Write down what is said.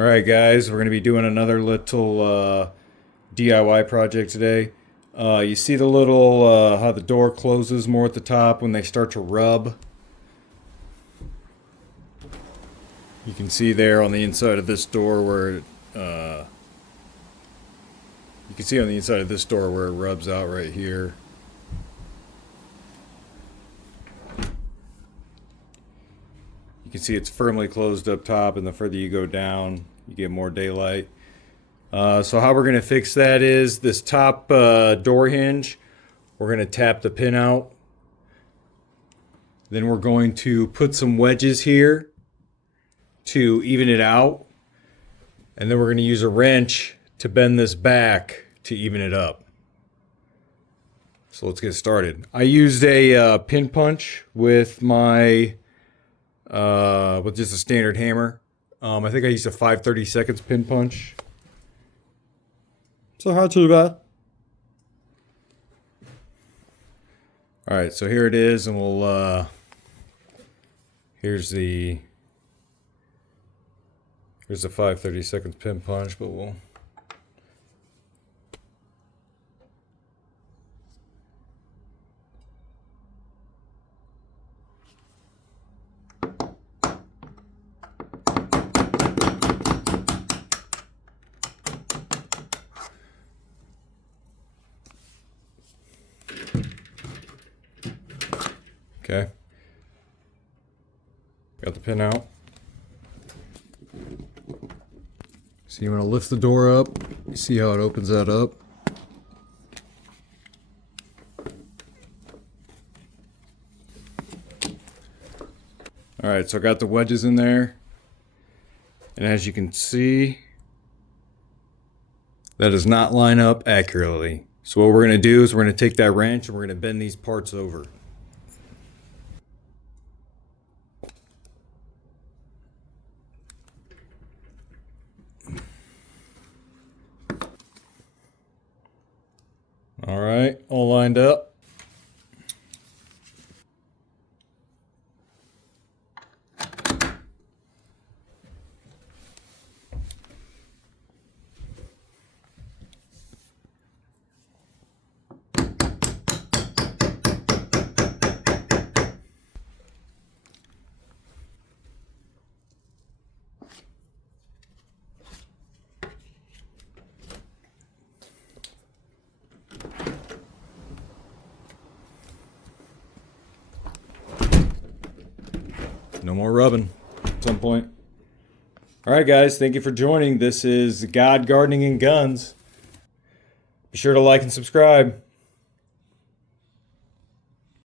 Alright guys, we're going to be doing another little DIY project today. You see the little, how the door closes more at the top when they start to rub? You can see there on the inside of this door where it, you can see on the inside of this door where it rubs out right here. You can see it's firmly closed up top, and the further you go down, you get more daylight. So how we're going to fix that is this top door hinge, we're going to tap the pin out. Then we're going to put some wedges here to even it out. And then we're going to use a wrench to bend this back to even it up. So let's get started. I used a pin punch with my with just a standard hammer. I think I used a 5/32 pin punch. So how to that? All right, so here it is, and we'll here's the 5/32 pin punch, but we'll okay. Got the pin out. So you want to lift the door up. You see how it opens that up? Alright, so I got the wedges in there. And as you can see, that does not line up accurately. So what we're going to do is we're going to take that wrench and we're going to bend these parts over. All right, all lined up. No more rubbing at some point. All right, guys, thank you for joining. This is God Gardening and Guns. Be sure to like and subscribe.